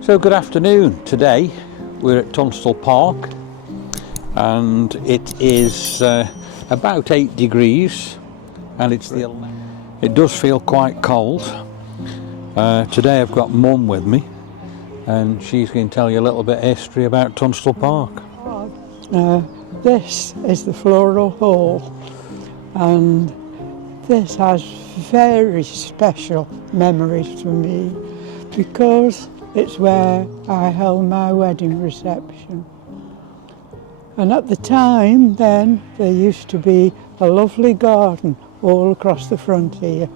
So good afternoon. Today we're at Tunstall Park and it is about 8 degrees and it does feel quite cold. Today I've got Mum with me and she's going to tell you a little bit of history about Tunstall Park. This is the Floral Hall and this has very special memories for me because it's where I held my wedding reception. And at the time then, there used to be a lovely garden all across the front here.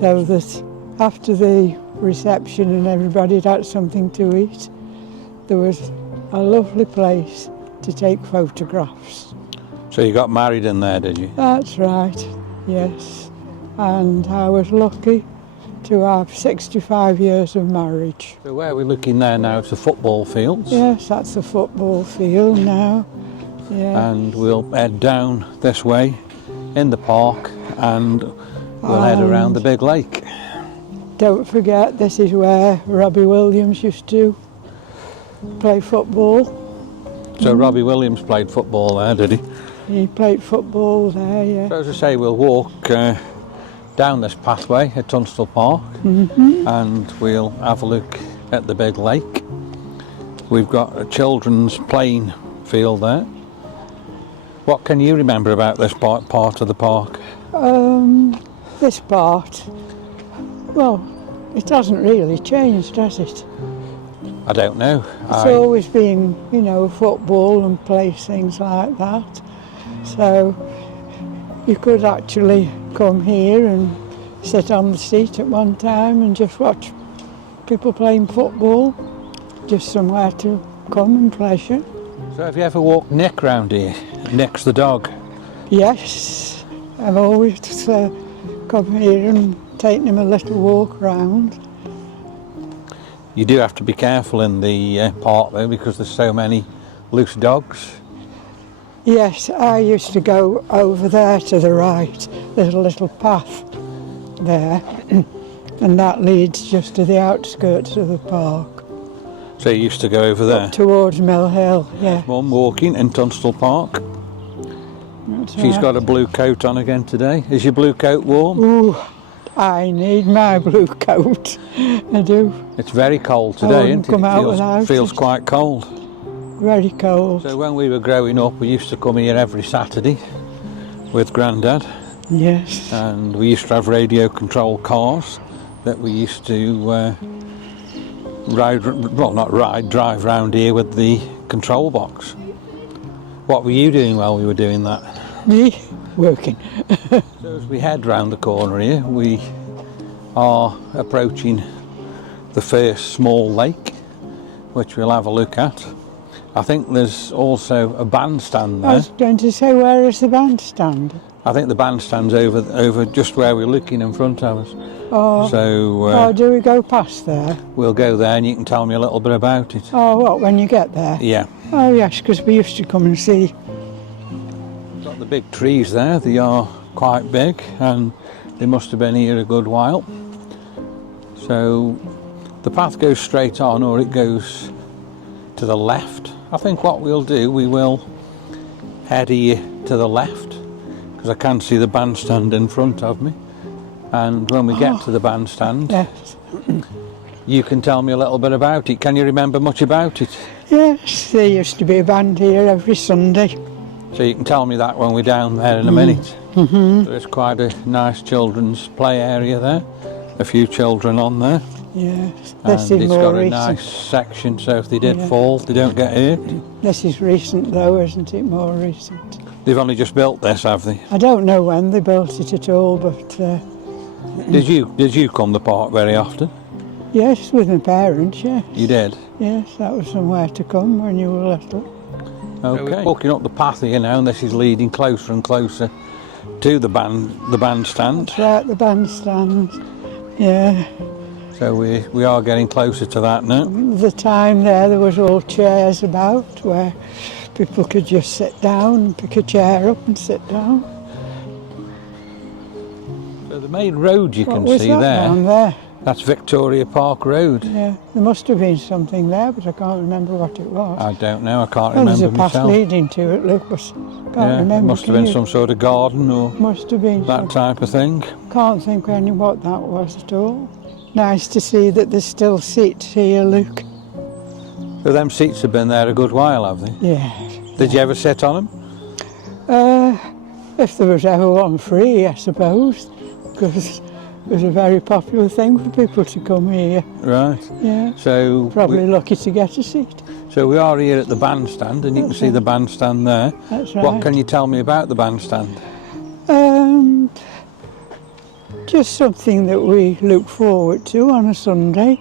So that after the reception and everybody had had something to eat, there was a lovely place to take photographs. So you got married in there, did you? That's right, yes. And I was lucky to have 65 years of marriage. So where we're looking there now, it's the football fields. Yes, that's the football field now. Yeah. And we'll head down this way in the park and we'll head around the big lake. Don't forget, this is where Robbie Williams used to play football. So Robbie Williams played football there, did he? He played football there, yeah. So as I say, we'll walk down this pathway at Tunstall Park and we'll have a look at the big lake. We've got a children's playing field there. What can you remember about this part of the park? This part, well, it hasn't really changed, has it? I don't know. It's always been, you know, football and play things like that. So you could actually come here and sit on the seat at one time and just watch people playing football. Just somewhere to come and pleasure. So have you ever walked Nick round here? Nick's the dog. Yes, I've always come here and taken him a little walk round. You do have to be careful in the park though because there's so many loose dogs. Yes, I used to go over there to the right. There's a little path there and that leads just to the outskirts of the park. So you used to go over there? Up towards Mill Hill, yeah. Mum walking in Tunstall Park. She's got a blue coat on again today. Is your blue coat warm? Ooh, I need my blue coat. I do. It's very cold today, isn't it? It feels quite cold. Very cold. So when we were growing up, we used to come here every Saturday with Grandad. Yes. And we used to have radio control cars that we used to drive round here with the control box. What were you doing while we were doing that? Me? Working. So as we head round the corner here, we are approaching the first small lake, which we'll have a look at. I think there's also a bandstand there. I was going to say, where is the bandstand? I think the bandstand's over just where we're looking in front of us. Oh, so do we go past there? We'll go there and you can tell me a little bit about it. Oh, what, when you get there? Yeah. Oh yes, because we used to come and see. Got the big trees there, they are quite big and they must have been here a good while. So the path goes straight on or it goes to the left. I think what we'll do, we will head here to the left because I can see the bandstand in front of me. And when we get to the bandstand, yes. You can tell me a little bit about it. Can you remember much about it? Yes, there used to be a band here every Sunday. So you can tell me that when we're down there in a minute. There's quite a nice children's play area there. A few children on there. Yes, this is more recent. It's got a nice section, so if they did fall, they don't get hurt. This is recent though, isn't it? More recent. They've only just built this, have they? I don't know when they built it at all, but... Did you come to the park very often? Yes, with my parents, yes. You did? Yes, that was somewhere to come when you were little. Okay. So we're walking up the path here now, and this is leading closer and closer to the bandstand. That's right, the bandstand. Yeah. So we are getting closer to that now. The time there was all chairs about where people could just sit down and pick a chair up and sit down. So the main road you can see there. Down there? That's Victoria Park Road. Yeah, there must have been something there, but I can't remember what it was. I don't know, I can't Well, there's remember a path myself. leading to it, look, but can't Yeah, remember. it must have can been you? some sort of garden or Must have been that some. type of thing. Can't think any what that was at all. Nice to see that there's still seats here, Luke. So them seats have been there a good while, have they? Yeah. Did you ever sit on them? If there was ever one free, I suppose, because it was a very popular thing for people to come here. Right. Yeah. So Probably lucky to get a seat. So we are here at the bandstand, and you can see the bandstand there. That's right. What can you tell me about the bandstand? Just something that we look forward to on a Sunday,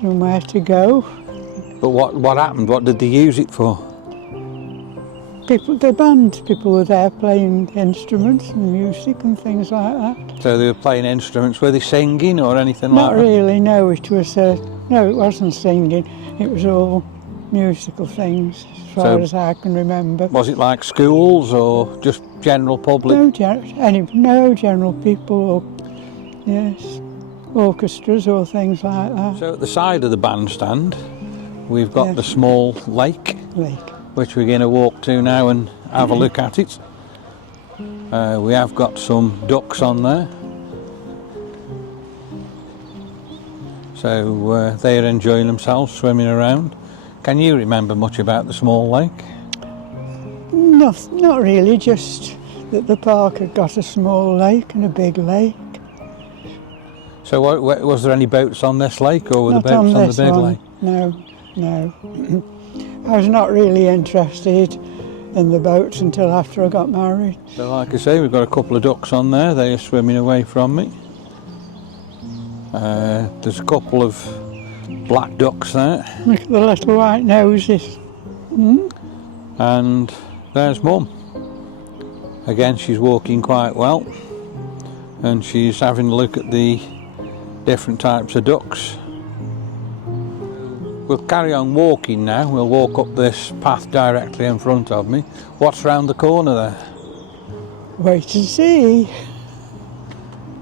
somewhere to go. But what happened? What did they use it for? The band people were there playing instruments and music and things like that. So they were playing instruments. Were they singing or anything like Not that? really, no. It was no, it wasn't singing. It was all musical things, as far as I can remember. Was it like schools or just general public? No general people, or yes, orchestras or things like that. So at the side of the bandstand, we've got the small lake, which we're going to walk to now and have a look at it. We have got some ducks on there. So they're enjoying themselves swimming around. Can you remember much about the small lake? Not really, just that the park had got a small lake and a big lake. So was there any boats on this lake, or were the Not boats on the big lake? No. I was not really interested in the boats until after I got married. So like I say, we've got a couple of ducks on there. They are swimming away from me. There's a couple of black ducks there. Look at the little white noses. And there's Mum. Again, she's walking quite well, and she's having a look at the different types of ducks. We'll carry on walking now. We'll walk up this path directly in front of me. What's round the corner there? Wait and see.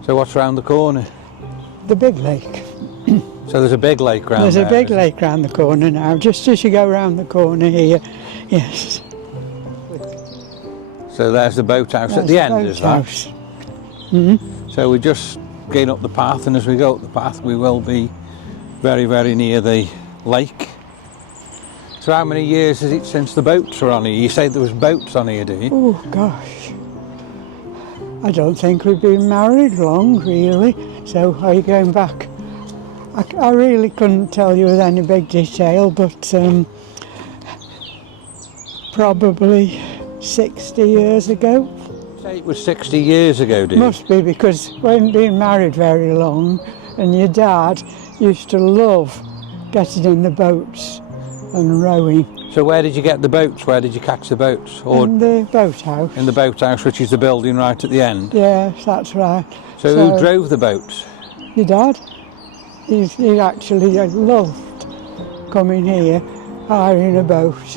So what's round the corner? The big lake. So there's a big lake round There's there. a big lake round the corner now, just as you go round the corner here. Yes. So there's the boathouse at the end, is that? So we're just getting up the path, and as we go up the path we will be very, very near the lake. So how many years is it since the boats were on here? You say there was boats on here, do you? Oh gosh. I don't think we've been married long, really. So are you going back? I really couldn't tell you with any big detail, but probably 60 years ago. Say it was 60 years ago, do you? Must be, because we hadn't been married very long, and your dad used to love getting in the boats and rowing. So where did you get the boats? Where did you catch the boats? Or In the boathouse. in the boathouse, which is the building right at the end? Yes, that's right. So who drove the boats? Your dad. He actually loved coming here, hiring a boat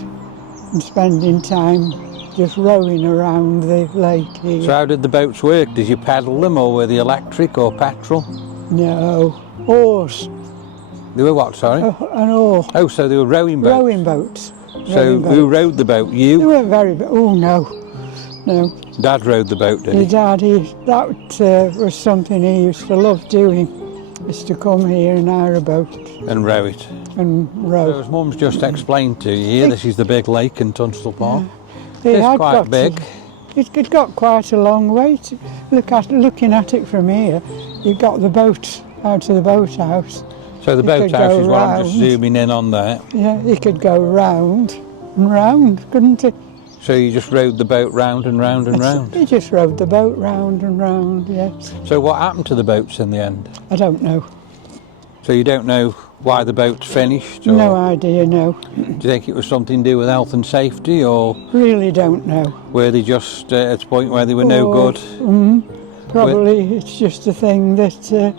and spending time just rowing around the lake here. So how did the boats work? Did you pedal them, or were they electric or petrol? No, oars. They were what, sorry? An oar. Oh, so they were rowing boats? Rowing boats. So who rowed the boat? They You? weren't very big. Oh no. Dad rowed the boat, did Your he? dad, that was something he used to love doing, is to come here and hire a boat And row it. and So row. as Mum's just explained to you here, this is the big lake in Tunstall Park. He It's had quite got big. It got quite a long way. Looking at it from here, you got the boat out of the boathouse. So the You could boathouse go is what I'm just round. zooming in on there. Yeah, he could go round and round, couldn't he? So you just rowed the boat round and round and round. He just rowed the boat round and round, yes. So what happened to the boats in the end? I don't know. So you don't know why the boats finished? Or No idea, no. do you think it was something to do with health and safety, or Really don't know. were they just at a point where they were no good? Probably it's just a thing that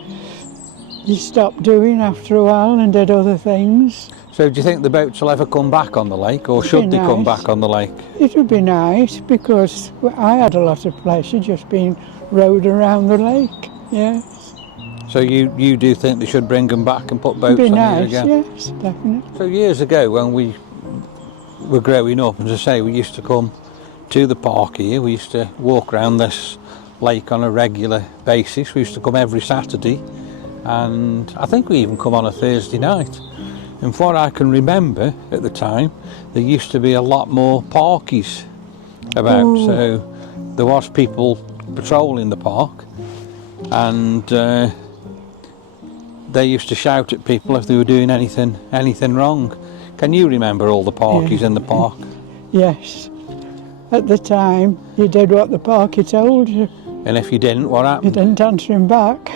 you stopped doing after a while and did other things. So do you think the boats will ever come back on the lake, or should they come nice. back on the lake? It would be nice, because I had a lot of pleasure just being rowed around the lake, yes. So you do think they should bring them back and put boats It'd be on here nice, again? yes, definitely. So years ago when we were growing up, as I say, we used to come to the park here. We used to walk around this lake on a regular basis. We used to come every Saturday, and I think we even come on a Thursday night. And from what I can remember at the time, there used to be a lot more parkies about. Ooh. So there was people patrolling the park, and they used to shout at people if they were doing anything wrong. Can you remember all the parkies in the park? Yes. At the time, you did what the parky told you. And if you didn't, what You happened? didn't answer him back.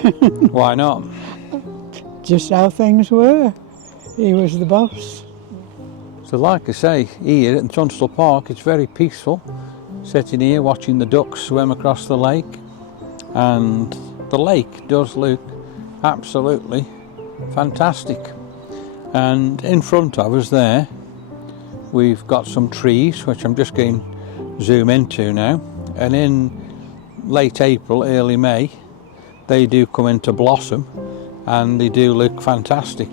Why not? Just how things were. He was the boss. So like I say, here at Tunstall Park, it's very peaceful. Sitting here watching the ducks swim across the lake. And the lake does look absolutely fantastic. And in front of us there, we've got some trees, which I'm just going to zoom into now. And in late April, early May, they do come into blossom and they do look fantastic.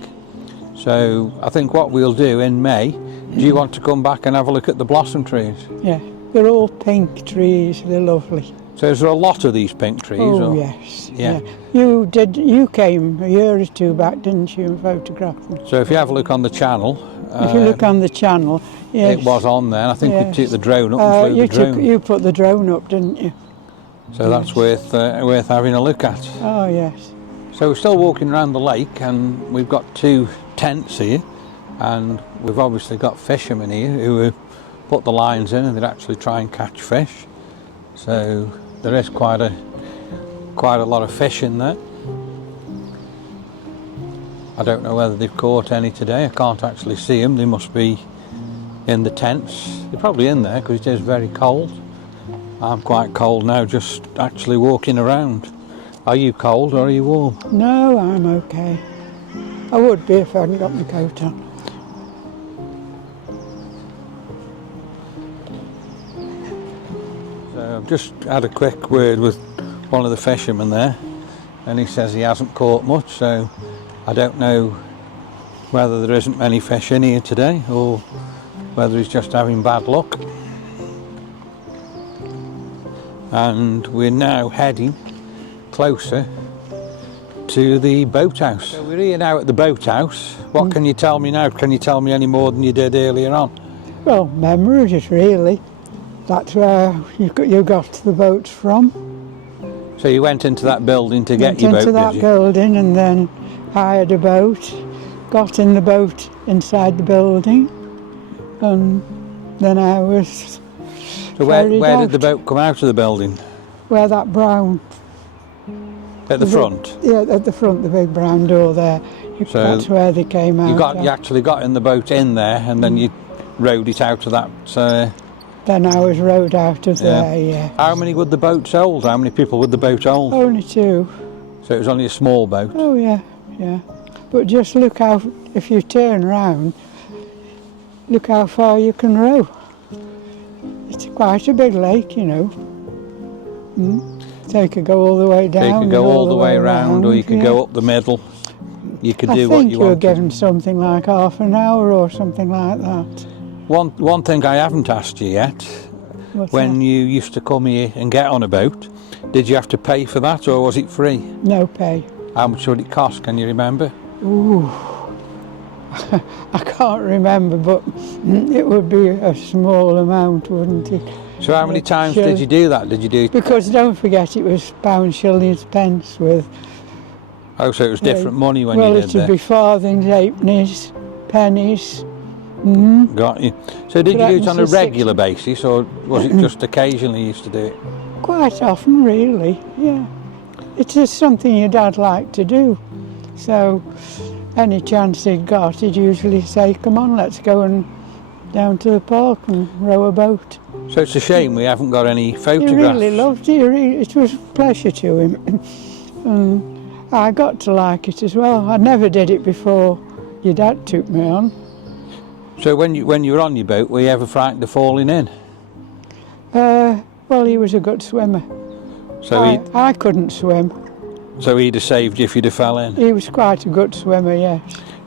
So I think what we'll do in May, do you want to come back and have a look at the blossom trees? Yeah, they're all pink trees. They're lovely. So is there a lot of these pink trees? Oh, or? yes. Yeah. You came a year or two back, didn't you, and photographed them? So if you have a look on the channel, If you look on the channel, yes. it was on there. I think we Yes. took the drone up and flew the drone. You put the drone up, didn't you? So that's worth having a look at. Oh, yes. So we're still walking around the lake, and we've got two tents here, and we've obviously got fishermen here who put the lines in and they're actually trying and catch fish. So there is quite a lot of fish in there. I don't know whether they've caught any today. I can't actually see them. They must be in the tents. They're probably in there because it is very cold. I'm quite cold now, just actually walking around. Are you cold or are you warm? No, I'm okay. I would be if I hadn't got my coat on. So I've just had a quick word with one of the fishermen there, and he says he hasn't caught much, so I don't know whether there isn't many fish in here today or whether he's just having bad luck. And we're now heading closer to the boathouse. So we're here now at the boathouse. What can you tell me now? Can you tell me any more than you did earlier on? Well, memories, really. That's where you got the boats from. So you went into that building to get Went your boat, into that did you? building and then hired a boat, got in the boat inside the building, and then I was So where ferried did the out. boat come out of the building? Where that brown... At the front? Yeah, at the front, the big brown door there. So That's where they came out. You actually got in the boat in there, and then you rowed it out of that. Then I was rowed out of Yeah. there, yeah. How many would the boat hold? How many people would the boat hold? Only two. So it was only a small boat. Oh, yeah, yeah. But just look how, if you turn round, look how far you can row. It's quite a big lake, you know. So you could go all the way down. So you could go and all the way around, or you could yeah. go up the middle. You could I do what think you you were wanted. given something like half an hour or something like that. One thing I haven't asked you yet, What's when that? you used to come here and get on a boat, did you have to pay for that, or was it free? No pay. How much would it cost? Can you remember? Ooh. I can't remember, but it would be a small amount, wouldn't it? So how many Yeah, times sure. did you do that? Did you do? Because don't forget it was pounds, shillings, pence with... Oh, so it was different money when well, you it did would that. be farthings, halfpennies, pennies. Got you. So did you But do it on a that was regular basis, or was it just occasionally you used to do it? Quite often, really, yeah. It's just something your dad liked to do. So any chance he'd got, he'd usually say, come on, let's go and down to the park and row a boat. So it's a shame we haven't got any He photographs. really loved it. It was a pleasure to him. And I got to like it as well. I never did it before your dad took me on. So when you were on your boat, were you ever frightened of falling in? Well, he was a good swimmer. So I couldn't swim. So he'd have saved you if you'd have fell in. He was quite a good swimmer, yes.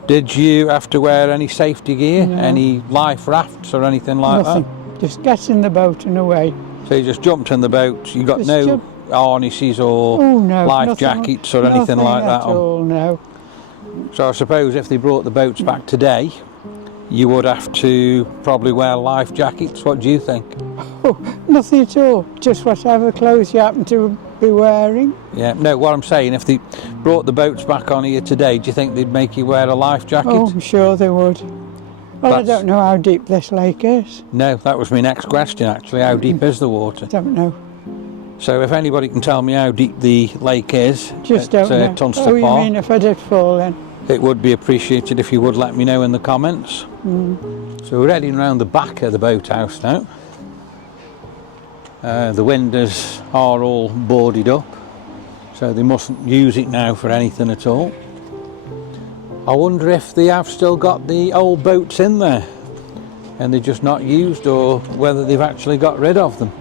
Did you have to wear any safety gear? No. Any life rafts or anything like Nothing. Just get in the boat and away. that? So you just jumped in the boat, you got Just no jump- harnesses or Oh no. life nothing, jackets or anything nothing like that at on? all, no. So I suppose if they brought the boats back today, you would have to probably wear life jackets. What do you think? Oh, nothing at all. Just whatever clothes you happen to be wearing. Yeah, no, what I'm saying, if they brought the boats back on here today, do you think they'd make you wear a life jacket? Oh, I'm sure they would. Well, I That's- don't know how deep this lake is. No, that was my next question actually. How deep is the water? Don't know. So if anybody can tell me how deep the lake is Just at don't know. Tunstall Oh, you Park, mean if I did fall in? it would be appreciated if you would let me know in the comments. So we're heading around the back of the boathouse now. The windows are all boarded up, so they mustn't use it now for anything at all. I wonder if they have still got the old boats in there and they're just not used, or whether they've actually got rid of them.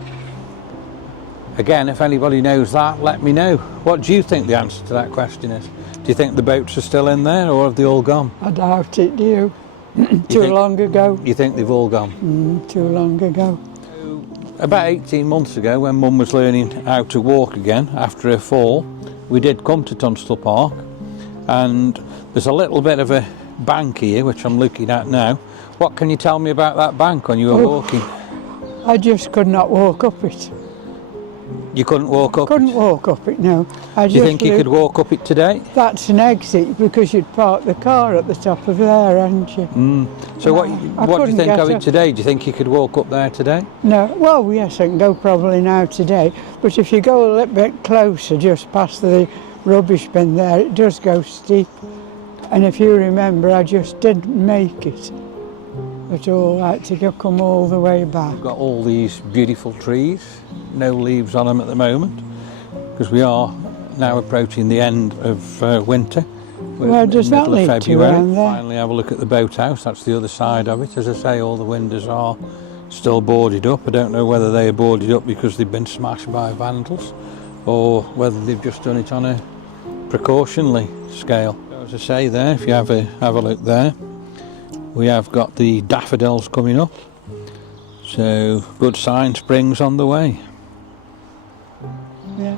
Again, if anybody knows that, let me know. What do you think the answer to that question is? Do you think the boats are still in there, or have they all gone? I doubt it, do you? Too think- long ago. You think they've all gone? Too long ago. About 18 months ago, when Mum was learning how to walk again after her fall, we did come to Tunstall Park, and there's a little bit of a bank here which I'm looking at now. What can you tell me about that bank when you were walking? I just could not walk up it. You couldn't walk up Couldn't it? walk up it, no. Do you think you could walk up it today? That's an exit because you'd park the car at the top of there, hadn't you? So I what do you couldn't think get of it up. today? Do you think you could walk up there today? No, well, yes, I can go probably now today, but if you go a little bit closer, just past the rubbish bin there, it does go steep. And if you remember, I just didn't make it at all. I had to come all the way back. We've got all these beautiful trees, no leaves on them at the moment, because we are now approaching the end of winter. We're Where in does the that middle of lead to, February. around there? Finally have a look at the boathouse. That's the other side of it. As I say, all the windows are still boarded up. I don't know whether they are boarded up because they've been smashed by vandals, or whether they've just done it on a precautionary scale. As I say there, if you have a look there, we have got the daffodils coming up, so good sign, spring's on the way. Yeah.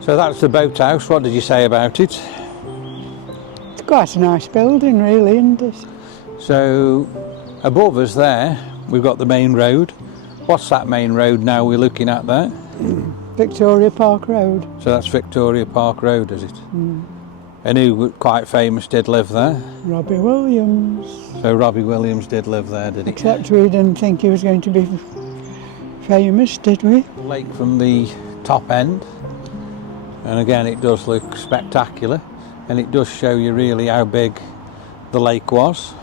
So that's the boathouse. What did you say about it? It's quite a nice building, really, isn't it? So above us there, we've got the main road. What's that main road now we're looking at there? Victoria Park Road. So that's Victoria Park Road, is it? And who quite famous did live there? Robbie Williams. So Robbie Williams did live there, did he? Except we didn't think he was going to be famous, did we? Lake from the top end, and again it does look spectacular, and it does show you really how big the lake was.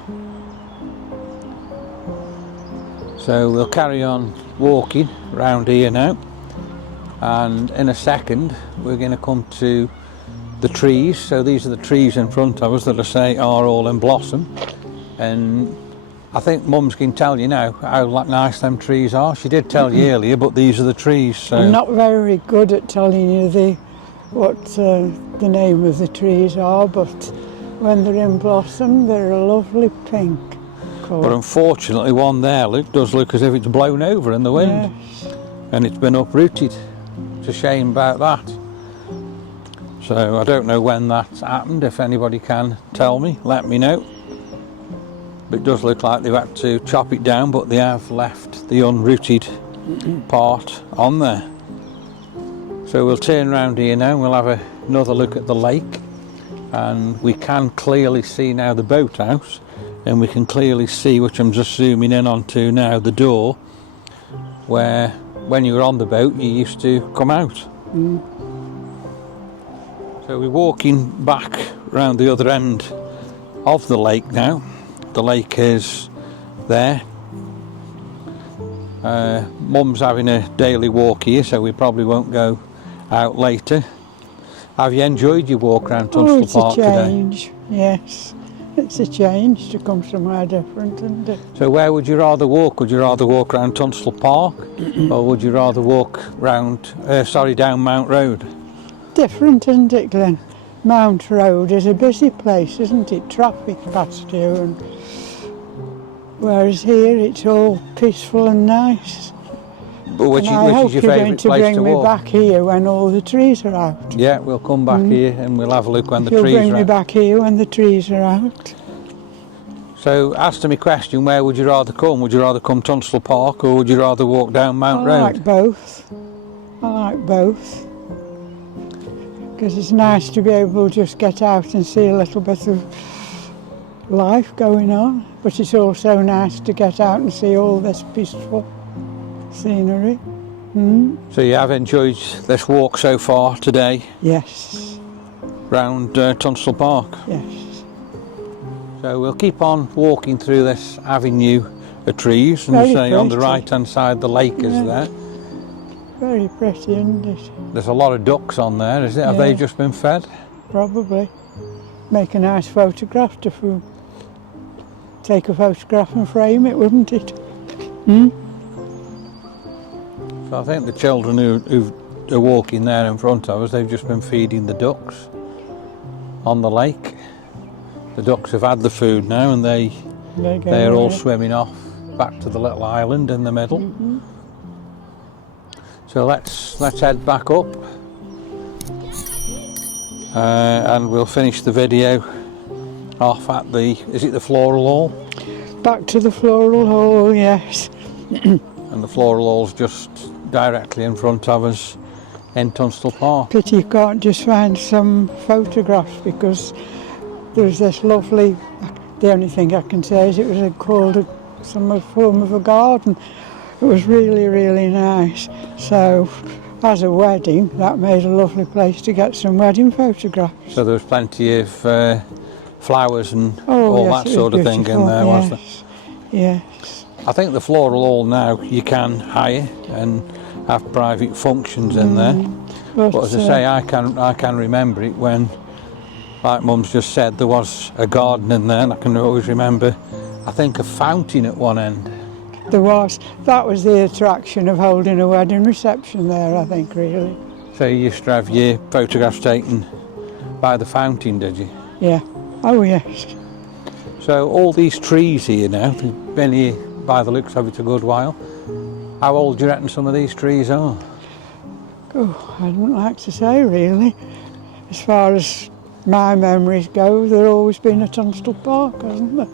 So we'll carry on walking round here now, and in a second we're going to come to the trees. So these are the trees in front of us that I say are all in blossom, and I think Mum's can tell you now how nice them trees are. She did tell you earlier, but these are the trees. So I'm not very good at telling you what the name of the trees are, but when they're in blossom, they're a lovely pink colour. But unfortunately one there does look as if it's blown over in the wind, Yes. and it's been uprooted. It's a shame about that. So I don't know when that's happened. If anybody can tell me, let me know. But it does look like they've had to chop it down, but they have left the unrooted part on there. So we'll turn around here now and we'll have another look at the lake, and we can clearly see now the boathouse, and we can clearly see, which I'm just zooming in onto now, the door where when you were on the boat you used to come out. So we're walking back round the other end of the lake now. The lake is there. Mum's having a daily walk here, so we probably won't go out later. Have you enjoyed your walk around Tunstall it's Park a today? change, yes. It's a change to come somewhere different, isn't it? So where would you rather walk? Would you rather walk around Tunstall Park, or would you rather walk down Mount Road? different, isn't it, Glenn? Mount Road is a busy place, isn't it? Traffic past you, and whereas here it's all peaceful and nice. But which And I hope is your you're going favourite to place bring to me walk? back here when all the trees are out. Yeah, we'll come back here and we'll have a look when the You'll trees bring are me out. back here when the trees are out. So, as to my question, where would you rather come? Would you rather come Tunstall Park or would you rather walk down Mount I Road? like both. I like both. Because it's nice to be able to just get out and see a little bit of life going on. But it's also nice to get out and see all this peaceful scenery. So you have enjoyed this walk so far today Yes, round Tunstall Park. yes. So we'll keep on walking through this avenue of trees and Very say on the pretty. right hand side the lake is Yeah. there. Very pretty, isn't it? There's a lot of ducks on there, is it? Have they Yeah. just been fed? Probably. Make a nice photograph to take a photograph and frame it, wouldn't it? So I think the children who are walking there in front of us, they've just been feeding the ducks on the lake. The ducks have had the food now and they're all swimming off back to the little island in the middle. So let's head back up and we'll finish the video off at is it the Floral Hall? Back to the Floral Hall, yes. And the Floral Hall's just directly in front of us in Tunstall Park. Pity you can't just find some photographs, because there's this lovely, the only thing I can say is it was called some form of a garden. It was really, really nice. So as a wedding, that made a lovely place to get some wedding photographs. So there was plenty of flowers and Oh, all yes, that it sort was of thing in beautiful, there, was there? Yes. I think the Floral Hall now you can hire and have private functions in there. But as I say, I can remember it when, like Mum's just said, there was a garden in there, and I can always remember, I think, a fountain at one end. There was. That was the attraction of holding a wedding reception there, I think, really. So you used to have your photographs taken by the fountain, did you? Yeah. Oh, yes. So all these trees here now, they've been here by the looks of it a good while. How old do you reckon some of these trees are? Oh, I don't like to say, really. As far as my memories go, they've always been at Tunstall Park, hasn't they?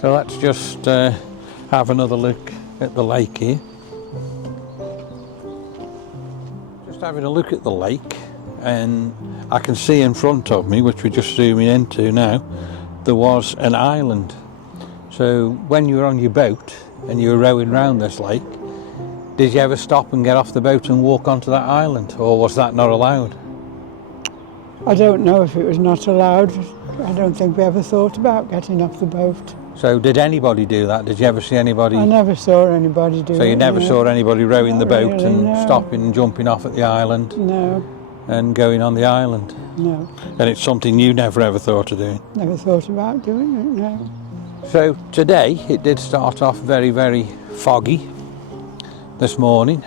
So let's just have another look at the lake here. Just having a look at the lake, and I can see in front of me, which we're just zooming into now, there was an island. So when you were on your boat and you were rowing round this lake, did you ever stop and get off the boat and walk onto that island, or was that not allowed? I don't know if it was not allowed. I don't think we ever thought about getting off the boat. So did anybody do that? Did you ever see anybody? I never saw anybody do it. So you never saw anybody rowing the Not boat really, and no. stopping and jumping off at the island No, and going on the island? no. And it's something you never ever thought of doing? Never thought about doing it, no. So today it did start off very, very foggy this morning.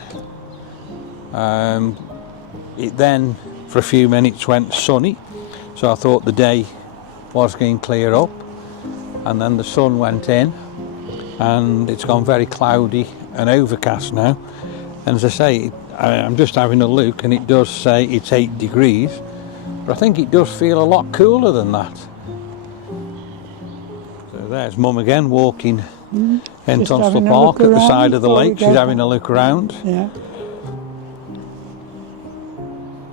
It then for a few minutes went sunny, so I thought the day was going to clear up, and then the sun went in and it's gone very cloudy and overcast now. And as I say, I'm just having a look and it does say it's 8 degrees, but I think it does feel a lot cooler than that. So there's Mum again walking in Just Tunstall having a Park look at the around side of the before we lake. go She's having back. a look around. Yeah,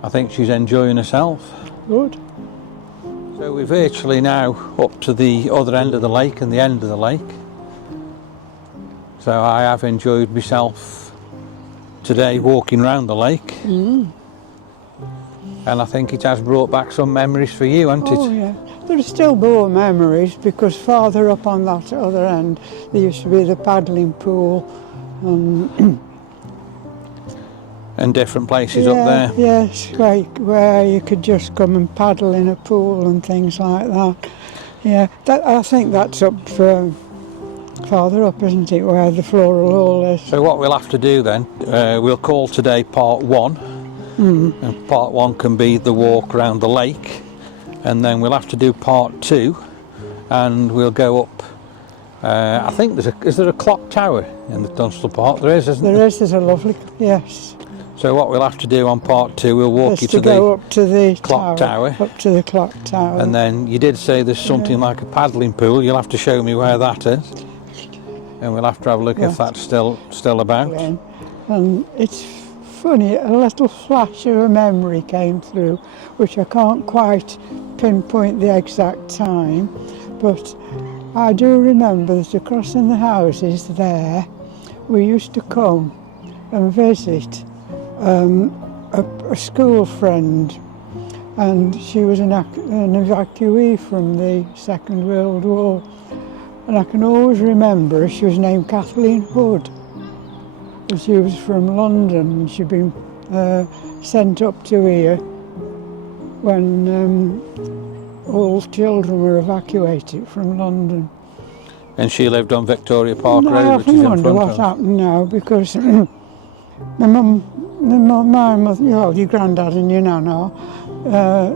I think she's enjoying herself. good. So we're virtually now up to the other end of the lake and the end of the lake. So I have enjoyed myself today walking around the lake. And I think it has brought back some memories for you, hasn't Oh, it? yeah. There are still more memories, because farther up on that other end there used to be the paddling pool. And different places up there. Yes, where you could just come and paddle in a pool and things like that. Yeah, I think that's up farther up, isn't it, where the Floral Hall is? So what we'll have to do then, we'll call today part 1 And part 1 can be the walk around the lake, and then we'll have to do part 2, and we'll go up. I think is there a clock tower in the Tunstall Park? There is, isn't there? There is. There's a lovely, yes. So what we'll have to do on part 2, we'll walk you to go up to the clock tower. Up to the clock tower. And then you did say there's something like a paddling pool. You'll have to show me where that is. And we'll have to have a look if that's still about. And it's funny, a little flash of a memory came through, which I can't quite pinpoint the exact time, but I do remember that across in the houses there, we used to come and visit a school friend, and she was an evacuee from the Second World War, and I can always remember she was named Kathleen Hood. She was from London, and she'd been sent up to here when all children were evacuated from London. And she lived on Victoria Park Road, I which is in wonder front what of. happened now, because my mother, well, your granddad and your nana,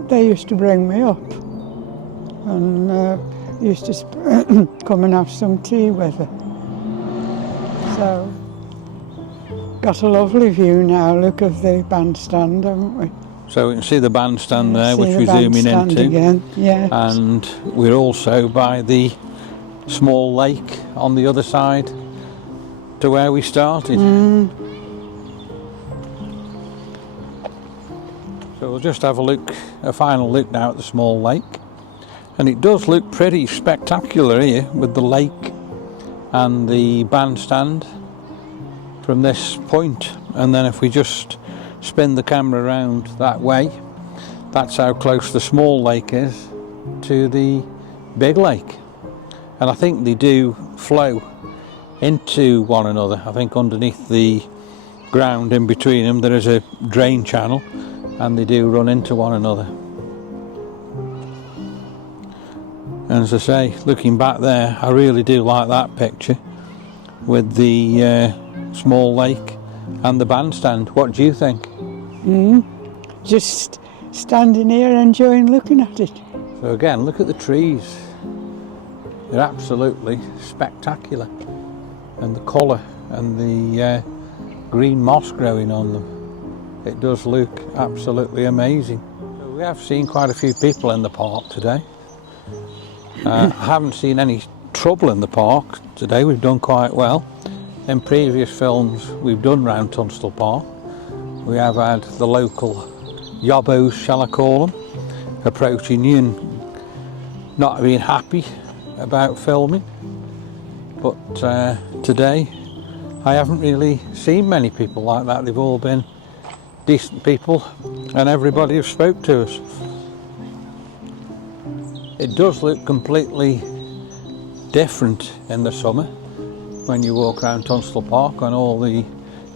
they used to bring me up, and used to come and have some tea with her. So, got a lovely view now. Look of the bandstand, haven't we? So we can see the bandstand there, which the we're zooming bandstand into. Again. Yes. And we're also by the small lake on the other side to where we started. So we'll just have a final look now at the small lake. And it does look pretty spectacular here with the lake and the bandstand from this point. And then if we just spin the camera around that way, that's how close the small lake is to the big lake. And I think they do flow into one another. I think underneath the ground in between them there is a drain channel, and they do run into one another. And as I say, looking back there, I really do like that picture with the small lake and the bandstand. What do you think? Just standing here enjoying looking at it. So again, look at the trees. They're absolutely spectacular. And the colour and the green moss growing on them. It does look absolutely amazing. So we have seen quite a few people in the park today. I haven't seen any trouble in the park today. We've done quite well. In previous films we've done round Tunstall Park, we have had the local yobbos, shall I call them, approaching you and not being happy about filming. But today I haven't really seen many people like that. They've all been decent people and everybody have spoke to us. It does look completely different in the summer when you walk around Tunstall Park, and all the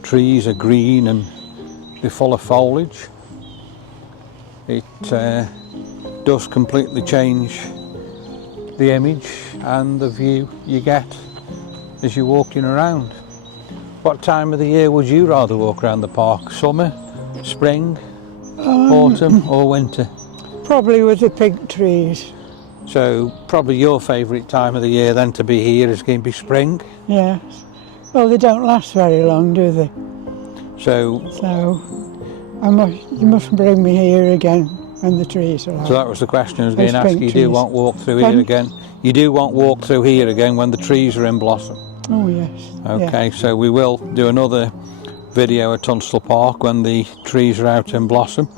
trees are green and they're full of foliage. It does completely change the image and the view you get as you're walking around. What time of the year would you rather walk around the park? Summer, spring, autumn or winter? Probably with the pink trees. So probably your favourite time of the year then to be here is going to be spring? Yes. Well, they don't last very long, do they? So you mustn't bring me here again when the trees are out. So that was the question I was going to Those ask. pink You do trees. want walk through Pardon? here again? You do want walk through here again when the trees are in blossom? Oh yes. Okay, so we will do another video at Tunstall Park when the trees are out in blossom.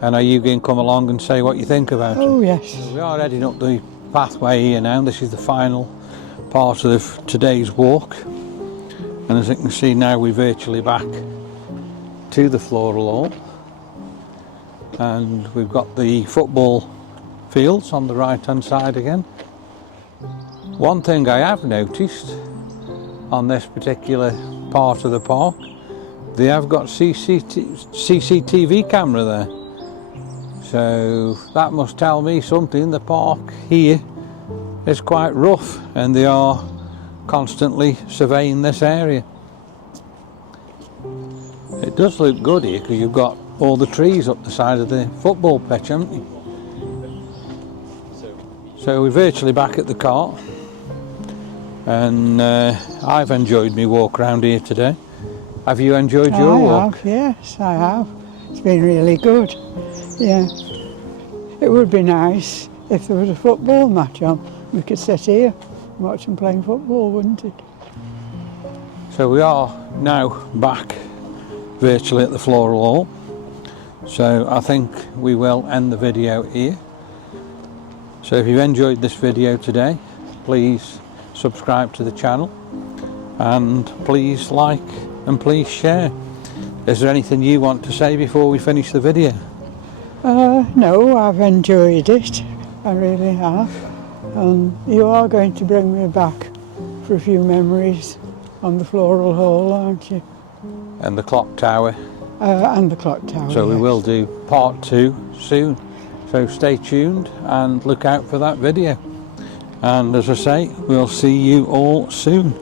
And are you going to come along and say what you think about it? Oh yes. We are heading up the pathway here now. This is the final part of today's walk. And as you can see now, we're virtually back to the floral hall. And we've got the football fields on the right hand side again. One thing I have noticed on this particular part of the park, they have got CCTV camera there. So that must tell me something. The park here is quite rough and they are constantly surveying this area. It does look good here because you've got all the trees up the side of the football pitch, haven't you? So we're virtually back at the cart, and I've enjoyed my walk around here today. Have you enjoyed your walk? I have, yes, I have. It's been really good. Yeah. It would be nice if there was a football match on. We could sit here and watch them playing football, wouldn't it? So we are now back virtually at the Floral Hall. So I think we will end the video here. So if you've enjoyed this video today, please subscribe to the channel and please like and please share. Is there anything you want to say before we finish the video? No, I've enjoyed it. I really have. And you are going to bring me back for a few memories on the Floral Hall, aren't you? And the clock tower. And the clock tower. So we yes. will do part 2 soon. So stay tuned and look out for that video. And as I say, we'll see you all soon.